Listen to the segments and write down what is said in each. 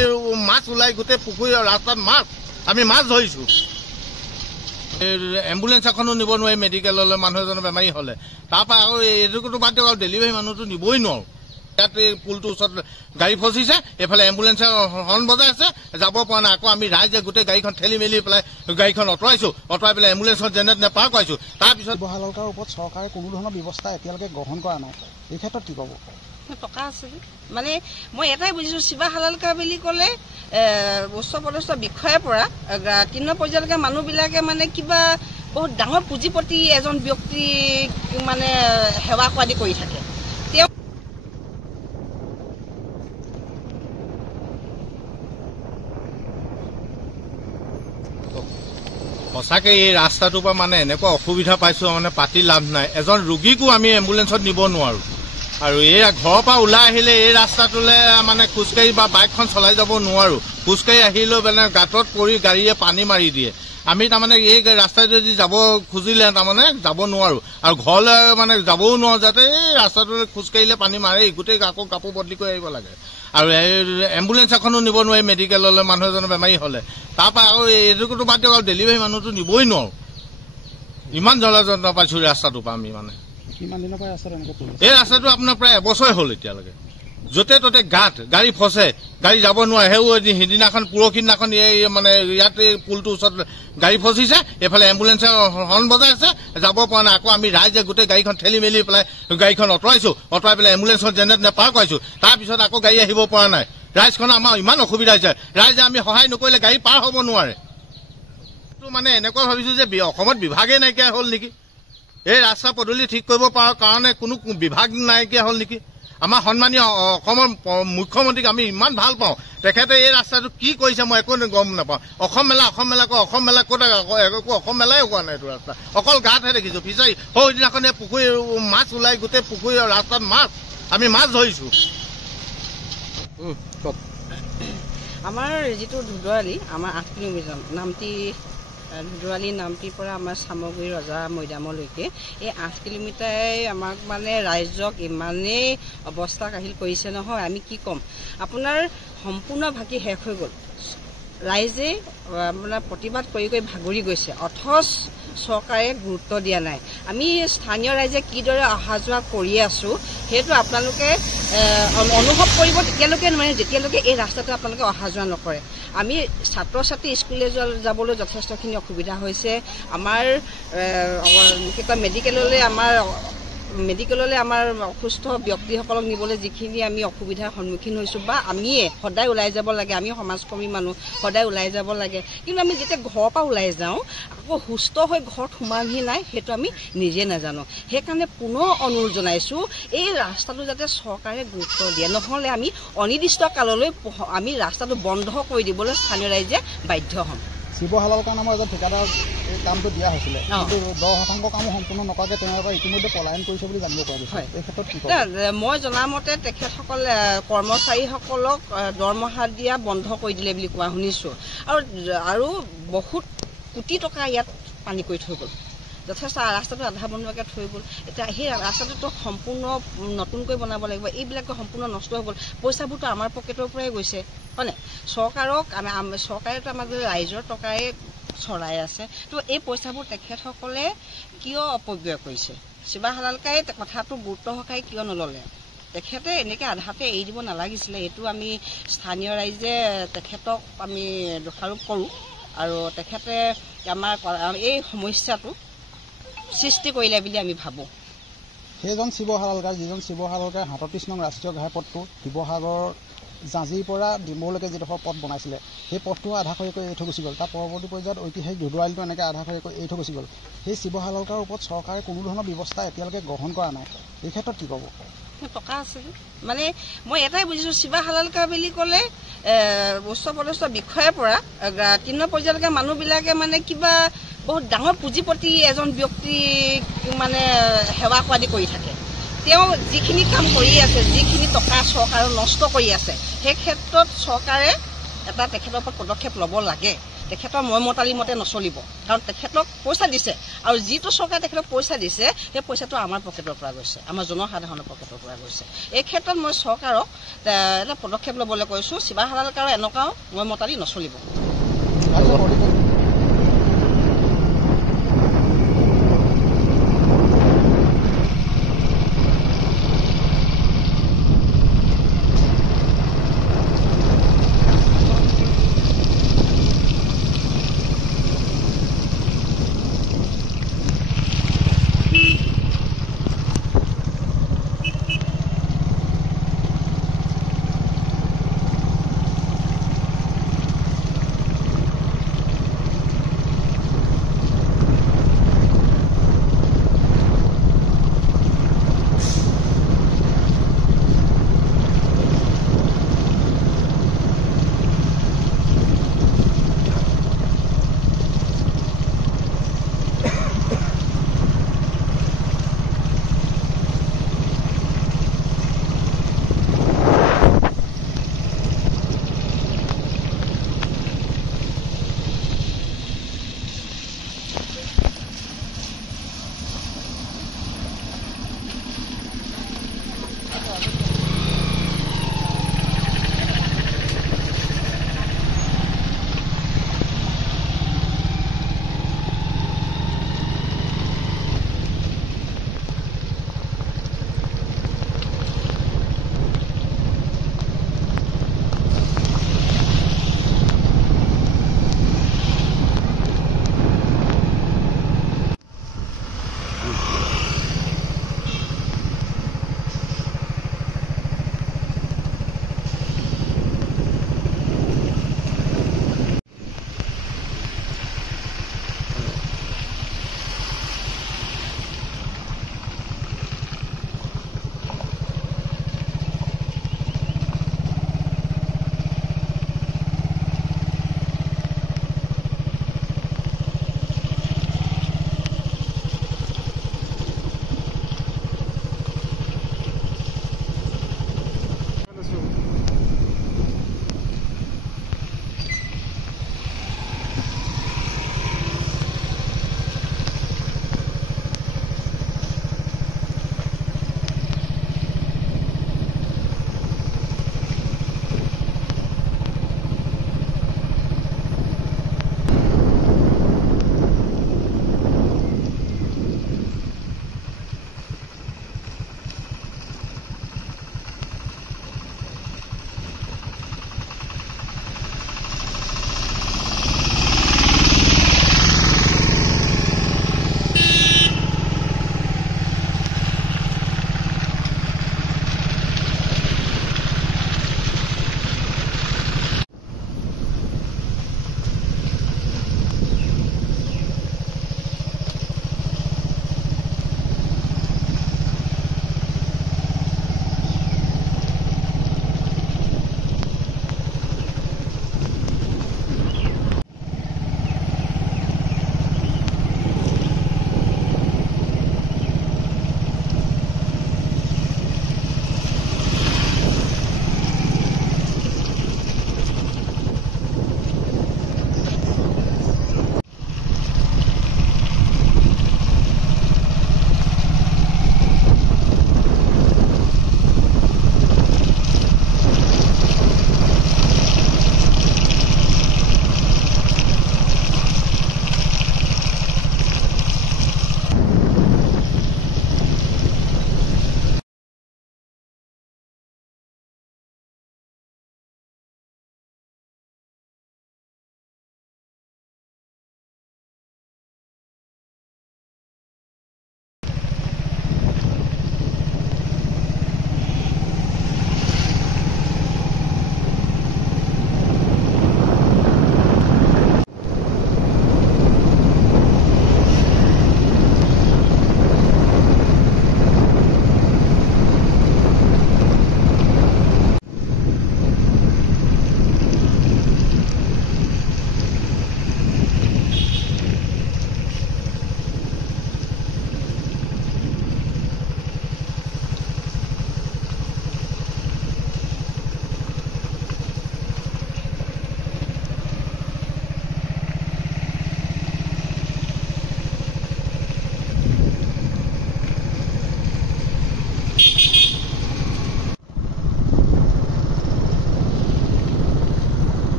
পুখুৰীৰ মাছ ওলাই গোটেই পুখুৰী ৰাস্তাত মাছ আমি মাছ ধৰিছোঁ। এম্বুলেন্স এখনো নিব নোৱাৰি মেডিকেললৈ মানুহ এজনৰ বেমাৰী হ'লে। তাৰপৰা আকৌ এইটোতো বাদ দিয়ক, আৰু ডেলিভাৰী মানুহটো নিবই নোৱাৰোঁ। ইয়াত এই পুলটোৰ ওচৰত গাড়ী ফচিছে, এইফালে এম্বুলেন্সে হৰ্ণ বজাই আছে, যাব পৰা নাই। আকৌ আমি ৰাইজে গোটেই গাড়ীখন ঠেলি মেলি পেলাই গাড়ীখন অঁতৰাইছোঁ, অঁতৰাই পেলাই এম্বুলেন্সখন যেনে তেনে পাৰ কৰাইছোঁ। তাৰপিছত শিৱসাগৰৰ ওপৰত চৰকাৰে কোনো ধৰণৰ ব্যৱস্থা এতিয়ালৈকে গ্ৰহণ কৰা নাই, এই ক্ষেত্ৰত কি ক'ব? টকা আছে মানে মই এটাই বুজিছোঁ, শিৱা হালালকাৰ বুলি ক'লে উচ্চপদস্থ বিষয়াৰ পৰা তৃণমূল পৰ্যায়লৈকে মানুহবিলাকে মানে কিবা বহুত ডাঙৰ পুঁজিপতি এজন ব্যক্তি মানে সেৱা কৰাদি কৰি থাকে। তেওঁ সঁচাকৈ এই ৰাস্তাটোৰ পৰা মানে এনেকুৱা অসুবিধা পাইছোঁ, মানে পাতি লাভ নাই। এজন ৰোগীকো আমি এম্বুলেন্সত নিব নোৱাৰোঁ। আৰু এই ঘৰৰ পৰা ওলাই আহিলে এই ৰাস্তাটোলৈ মানে খোজকাঢ়ি বা বাইকখন চলাই যাব নোৱাৰোঁ। খোজকাঢ়ি আহিলেও মানে গাঁতত পৰি গাড়ীয়ে পানী মাৰি দিয়ে। আমি তাৰমানে এই ৰাস্তাটো যদি যাব খুজিলে তাৰমানে যাব নোৱাৰোঁ, আৰু ঘৰলৈ মানে যাবও নোৱাৰোঁ, যাতে এই ৰাস্তাটোলৈ খোজকাঢ়িলে পানী মাৰেই, গোটেই আকৌ কাপোৰ বদলি কৰি আহিব লাগে। আৰু এম্বুলেন্স এখনো নিব নোৱাৰি মেডিকেললৈ মানুহ এজনৰ বেমাৰী হ'লে। তাৰপৰা আকৌ এইটোতো বাদ দিয়ক, আৰু ডেলিভাৰী মানুহটো নিবই নোৱাৰোঁ। ইমান জ্বলা যন্ত্ৰণা পাইছোঁ ৰাস্তাটোৰ পৰা আমি মানে। কিমান দিনৰ পৰা ৰাস্তাটো এনেকৈ পৰি আছে? এই ৰাস্তাটো আপোনাৰ প্ৰায় এবছৰে হ'ল এতিয়ালৈকে। য'তে ত'তে গাঁত, গাড়ী ফচে, গাড়ী যাব নোৱাৰে। সেইদিনাখন পৰহি দিনাখন এই মানে ইয়াত এই পুলটোৰ ওচৰত গাড়ী ফচিছে, এইফালে এম্বুলেন্সে হৰ্ণ বজাই আছে, যাব পৰা নাই। আকৌ আমি ৰাইজে গোটেই গাড়ীখন ঠেলি মেলি পেলাই গাড়ীখন অঁতৰাইছোঁ, অঁতৰাই পেলাই এম্বুলেন্সখন যেনে তেনে পাৰ কৰাইছোঁ। তাৰপিছত আকৌ গাড়ী আহিব পৰা নাই। ৰাইজখন আমাৰ ইমান অসুবিধা হৈছে, ৰাইজে আমি সহায় নকৰিলে গাড়ী পাৰ হ'ব নোৱাৰে। মানে এনেকুৱা ভাবিছোঁ যে অসমত বিভাগেই নাইকিয়া হ'ল নেকি? এই ৰাস্তা পদূলি ঠিক কৰিব পৰাৰ কাৰণে কোনো বিভাগ নাইকিয়া হ'ল নেকি? আমাৰ সন্মানীয় অসমৰ মুখ্যমন্ত্ৰীক আমি ইমান ভাল পাওঁ, তেখেতে এই ৰাস্তাটো কি কৰিছে মই একো গম নাপাওঁ। অসম মেলা ক'ত একো অসম মেলাই হোৱা নাই। এইটো ৰাস্তা অকল গাঁতহে দেখিছোঁ, ফিচাৰী সৌদিনাখন এই পুখুৰীৰ মাছ ওলাই গোটেই পুখুৰী ৰাস্তাত মাছ আমি মাছ ধৰিছোঁ। আমাৰ যিটো ধুদৰালি, আমাৰ 8 কিলোমিটাৰ নামটি ধুদৰালি নামটিৰ পৰা আমাৰ চামগুৰি ৰজা মৈদামলৈকে এই 8 কিলোমিটাৰে আমাক মানে ৰাইজক ইমানেই অৱস্থা কাহিল কৰিছে নহয়, আমি কি ক'ম। আপোনাৰ সম্পূৰ্ণ ভাগি শেষ হৈ গ'ল। ৰাইজে মানে প্ৰতিবাদ কৰি কৰি ভাগৰি গৈছে, অথচ চৰকাৰে গুৰুত্ব দিয়া নাই। আমি স্থানীয় ৰাইজে কিদৰে অহা যোৱা কৰি আছোঁ সেইটো আপোনালোকে অনুভৱ কৰিব তেতিয়ালৈকে মানে যেতিয়ালৈকে এই ৰাস্তাটো আপোনালোকে অহা যোৱা নকৰে। আমি ছাত্ৰ ছাত্ৰী স্কুললৈ যাবলৈ যথেষ্টখিনি অসুবিধা হৈছে। আমাৰ কি কয় মেডিকেললৈ আমাৰ অসুস্থ ব্যক্তিসকলক নিবলৈ যিখিনি আমি অসুবিধাৰ সন্মুখীন হৈছোঁ, বা আমিয়ে সদায় ওলাই যাব লাগে, আমি সমাজকৰ্মী মানুহ সদায় ওলাই যাব লাগে, কিন্তু আমি যেতিয়া ঘৰৰ পৰা ওলাই যাওঁ আকৌ সুস্থ হৈ ঘৰত সোমাহি নাই সেইটো আমি নিজে নাজানো। সেইকাৰণে পুনৰ অনুৰোধ জনাইছোঁ, এই ৰাস্তাটো যাতে চৰকাৰে গুৰুত্ব দিয়ে, নহ'লে আমি অনিৰ্দিষ্ট কাললৈ আমি ৰাস্তাটো বন্ধ কৰি দিবলৈ স্থানীয় ৰাইজে বাধ্য হ'ম। শিৱ হালালকাৰ নামৰ এজন ঠিকাদাৰক এই কামটো দিয়া হৈছিলে, কিন্তু 10% কামো সম্পূৰ্ণ নকৰাকৈ তেওঁলোকে ইতিমধ্যে পলায়ন কৰিছে বুলি জানিব পৰা গৈছে। এই ক্ষেত্ৰত কি ক'ব? মই জনামতে তেখেতসকলে কৰ্মচাৰীসকলক দৰমহা দিয়া বন্ধ কৰি দিলে বুলি কোৱা শুনিছোঁ, আৰু বহুত কোটি টকা ইয়াত পানী কৰি থৈ গ'ল। যথেষ্ট ৰাস্তাটো আধা বনোৱাকৈ থৈ গ'ল। এতিয়া সেই ৰাস্তাটোতো সম্পূৰ্ণ নতুনকৈ বনাব লাগিব, এইবিলাকতো সম্পূৰ্ণ নষ্ট হৈ গ'ল। পইচাবোৰতো আমাৰ পকেটৰ পৰাই গৈছে, হয়নে? চৰকাৰেতো আমাক ৰাইজৰ টকাৰে চলাই আছে, তো এই পইচাবোৰ তেখেতসকলে কিয় অপব্যয় কৰিছে? শিৱা হালালকাৰে কথাটো গুৰুত্ব সহকাৰে কিয় নল'লে? তেখেতে এনেকৈ আধাতে এৰি দিব নালাগিছিলে। এইটো আমি স্থানীয় ৰাইজে তেখেতক আমি দোষাৰোপ কৰোঁ, আৰু তেখেতে আমাৰ এই সমস্যাটো সৃষ্টি কৰিলে বুলি আমি ভাবোঁ। সেইজন শিৱ হালালকাৰ, যিজন শিৱ হালালকাৰে 37 নং ৰাষ্ট্ৰীয় ঘাইপথটো শিৱসাগৰ জাঁজিৰ পৰা ডিমৌলৈকে যিডোখৰ পথ বনাইছিলে, সেই পথটো আধা খৰিকৈ এৰি থৈ গুচি গ'ল। তাৰ পৰৱৰ্তী পৰ্যায়ত ঐতিহাসিক ধুদৰালিটো এনেকৈ আধা খৰিকৈ এৰি থৈ গুচি গ'ল। সেই শিৱ হালালকাৰৰ ওপৰত চৰকাৰে কোনো ধৰণৰ ব্যৱস্থা এতিয়ালৈকে গ্ৰহণ কৰা নাই, এই ক্ষেত্ৰত কি ক'ব? টকা আছে মানে মই এটাই বুজিছোঁ, শিৱা হালালকাৰ বুলি ক'লে উচ্চপদস্থ বিষয়াৰ পৰা তৃণমূল পৰ্যায়লৈকে মানুহবিলাকে মানে কিবা বহুত ডাঙৰ পুঁজিপতি এজন ব্যক্তি মানে সেৱা কৰাদি কৰি থাকে। তেওঁ যিখিনি কাম কৰি আছে, যিখিনি টকা চৰকাৰে নষ্ট কৰি আছে, সেই ক্ষেত্ৰত চৰকাৰে এটা তেখেতৰ ওপৰত পদক্ষেপ ল'ব লাগে। তেখেতৰ মতালি মতে নচলিব, কাৰণ তেখেতক পইচা দিছে আৰু যিটো চৰকাৰে তেখেতক পইচা দিছে সেই পইচাটো আমাৰ পকেটৰ পৰা গৈছে, আমাৰ জনসাধাৰণৰ পকেটৰ পৰা গৈছে। এই ক্ষেত্ৰত মই চৰকাৰক এটা পদক্ষেপ ল'বলৈ কৈছোঁ। শিৱা হাজৰিকাৰ এনেকুৱাও মতালি নচলিব।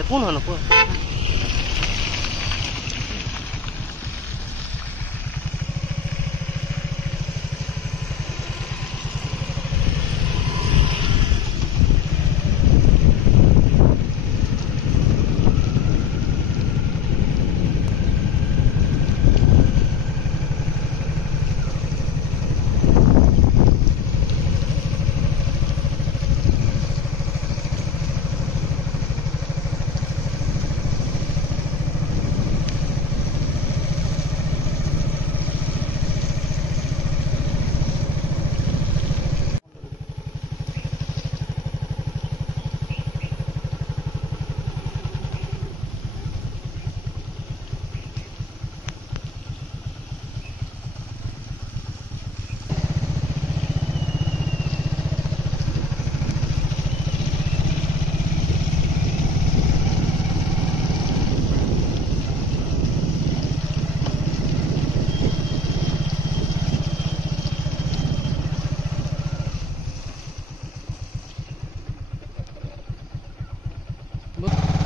একো নহয় নকয় Look.